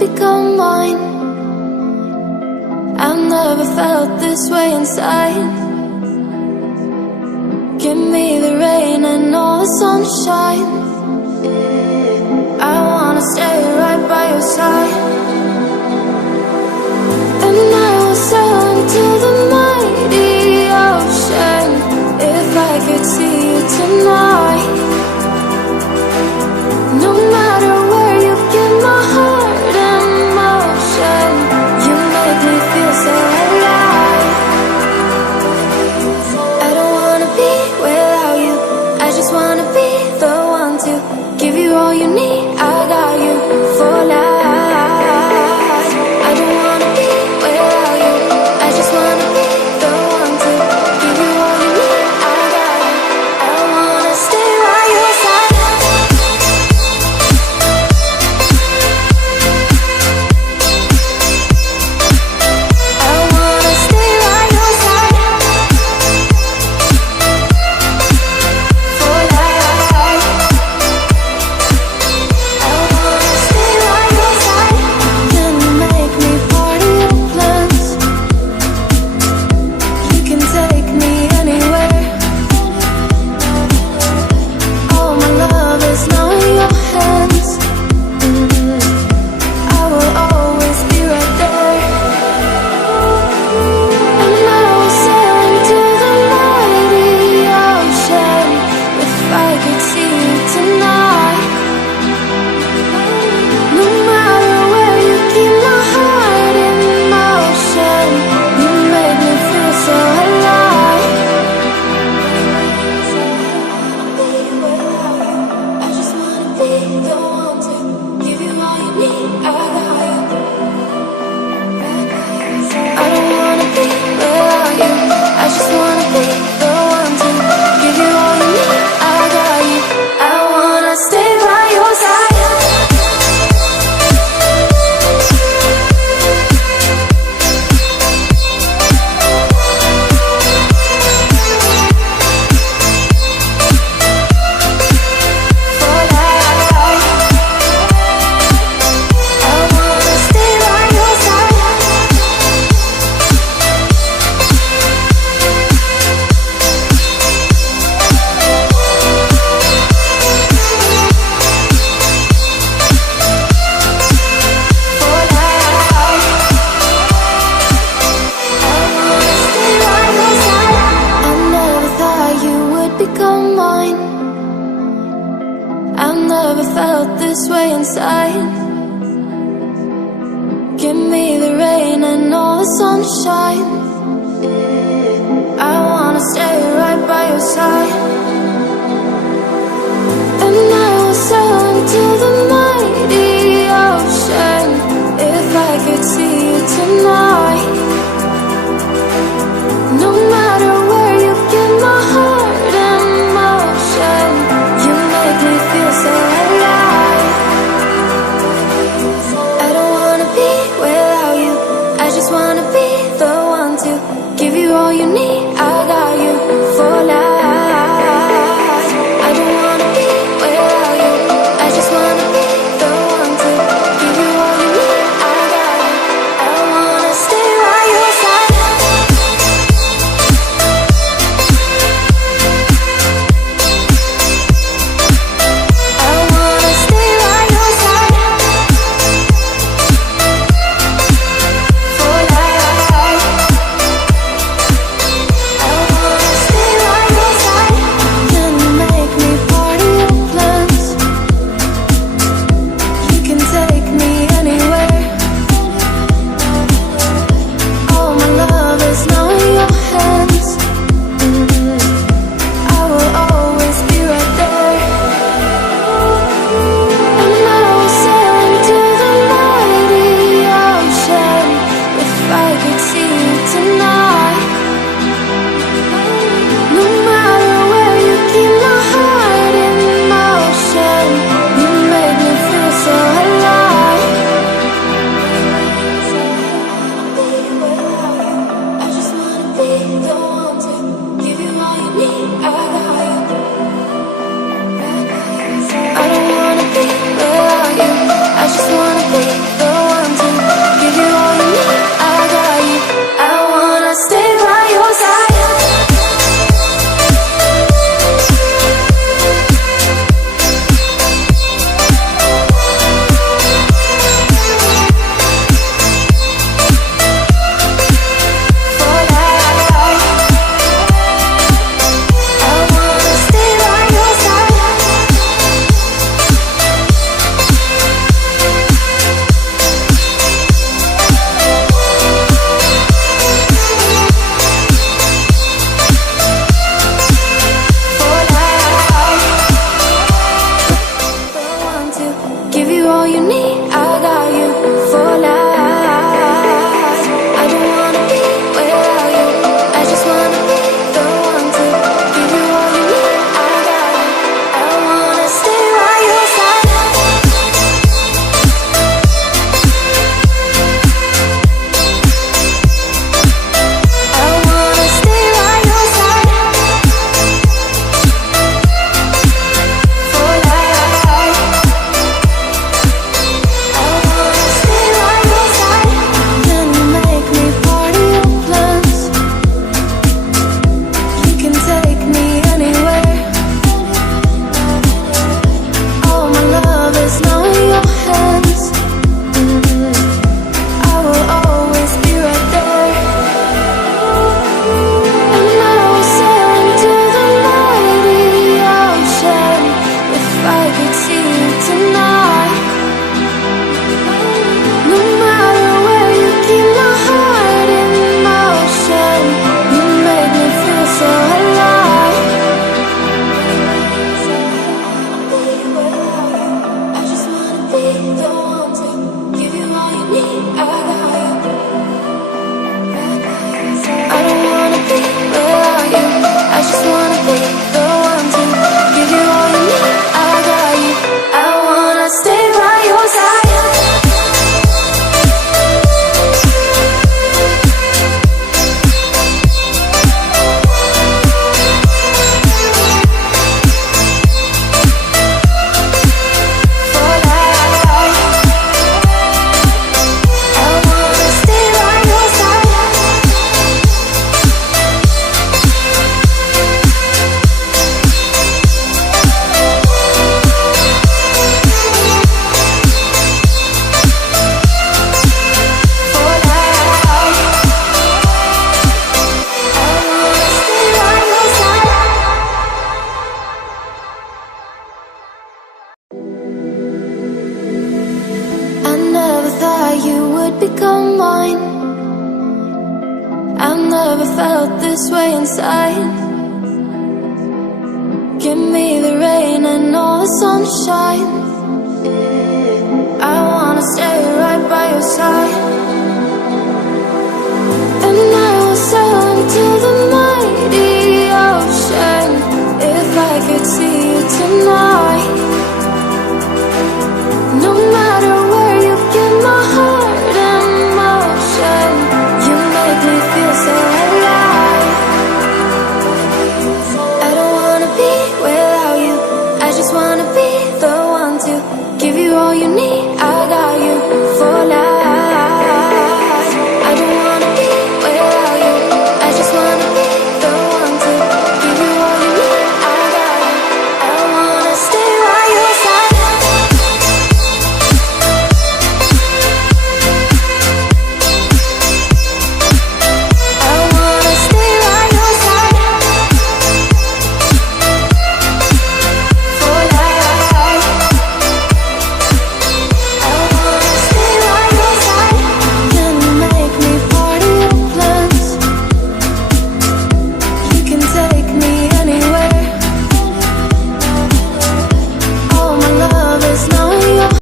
become mine. I've never felt this way inside. Give me the rain and all the sunshine. I wanna stay right by your side. And I will sail into the mighty ocean if I could see you tonight. No matter where you get my heart in motion, you make me feel so alive. I don't wanna be without you, I just wanna be the one to give you all you need. I got you for life. I don't wanna be without you, I just wanna be the one to give you all you need. I got you, I wanna stay by your side. I wanna stay by your side for life. I wanna stay by your side. Can you make me part of your plans? You can take me anywhere. All my love is now in your hands. I will always be right there. And I will sail into the mighty ocean if I could see you tonight. No matter where you keep my heart in motion, you make me feel so alive. I just wanna be the one to give you all you need. I got you. I don't wanna be without you, I just wanna be the one to give you all you need. I got you. I wanna stay by your side. For life. I wanna stay by your side. For life. I wanna stay by your side. I never thought you would become mine. I've never felt this way inside. Give me the rain and all the sunshine. I wanna stay right by your side. And I will sail into the mighty ocean if I could see you tonight. No matter where you get my heart in motion, you make me feel so alive. I don't wanna be without you, I just wanna be the one to give you all you need. I got you for life. I could see you tonight. No matter where you keep my heart in motion, you make me feel so alive. I just wanna be the one to give you all you need. I got you. I don't wanna be without you. I just wanna be the one to give you all you need. I got you. I wanna stay by your side. For life, I wanna stay by your side. For life, I wanna stay by your side. I never thought you would become mine. I've never felt this way inside. Give me the rain and all the sunshine. I wanna stay right by your side. And I will sail into the mighty ocean if I could see